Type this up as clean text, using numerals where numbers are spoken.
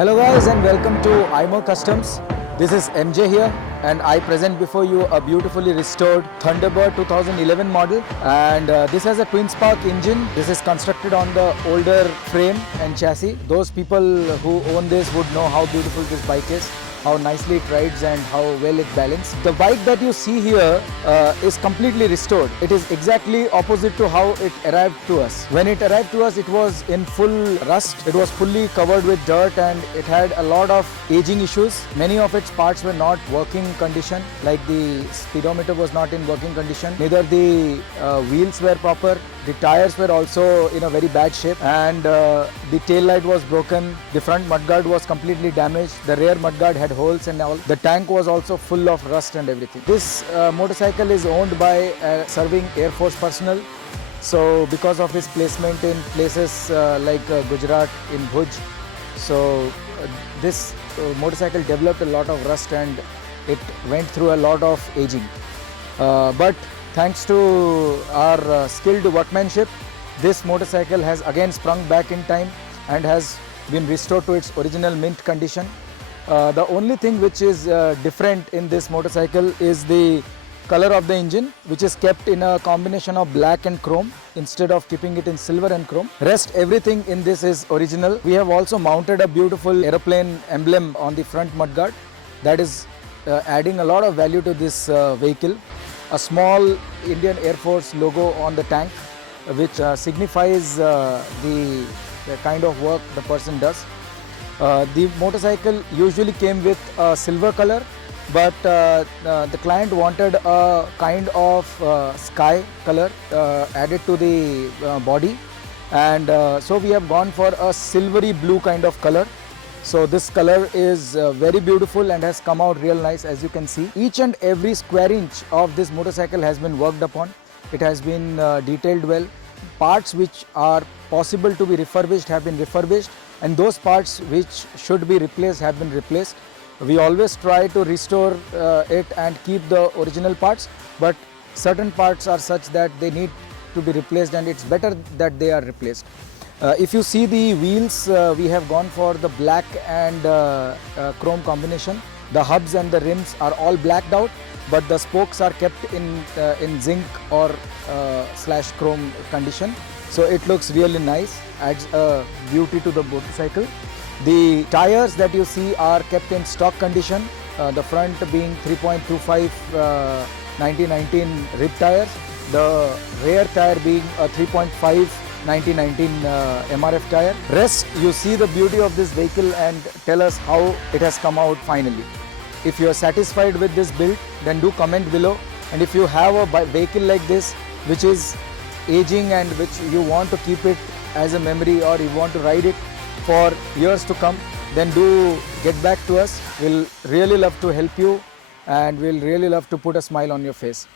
Hello guys and welcome to Eimor Customs. This is MJ here and I present before you a beautifully restored Thunderbird 2011 model, and this has a twin spark engine. This is constructed on the older frame and chassis. Those people who own this would know how beautiful this bike is, how nicely it rides and how well it balanced. The bike that you see here is completely restored. It is exactly opposite to how it arrived to us. When it arrived to us, it was in full rust. It was fully covered with dirt and it had a lot of aging issues. Many of its parts were not working condition, like the speedometer was not in working condition. Neither the wheels were proper. The tires were also in a very bad shape, and the tail light was broken. The front mudguard was completely damaged. The rear mudguard had holes and all. The tank was also full of rust and everything. This motorcycle is owned by serving Air Force personnel. So because of its placement in places like Gujarat, in Bhuj, so this motorcycle developed a lot of rust and it went through a lot of aging. But thanks to our skilled workmanship, this motorcycle has again sprung back in time and has been restored to its original mint condition. The only thing which is different in this motorcycle is the color of the engine, which is kept in a combination of black and chrome instead of keeping it in silver and chrome. Rest everything in this is original. We have also mounted a beautiful aeroplane emblem on the front mudguard that is adding a lot of value to this vehicle. A small Indian Air Force logo on the tank, which signifies the kind of work the person does. The motorcycle usually came with a silver color, but the client wanted a kind of sky color added to the body, and so we have gone for a silvery blue kind of color. So this color is very beautiful and has come out real nice, as you can see. Each and every square inch of this motorcycle has been worked upon. It has been detailed well. Parts which are possible to be refurbished have been refurbished, and those parts which should be replaced have been replaced. We always try to restore it and keep the original parts, but certain parts are such that they need to be replaced, and it's better that they are replaced. If you see the wheels, we have gone for the black and chrome combination. The hubs and the rims are all blacked out, but the spokes are kept in zinc or slash chrome condition. So it looks really nice, adds beauty to the motorcycle. The tires that you see are kept in stock condition, the front being 3.25 1919 rib tires, the rear tire being a 3.5 1919 MRF tire. Rest, you see the beauty of this vehicle and tell us how it has come out finally. If you are satisfied with this build, then do comment below. And if you have a vehicle like this which is aging and which you want to keep it as a memory, or you want to ride it for years to come, then do get back to us. We'll really love to help you and we'll really love to put a smile on your face.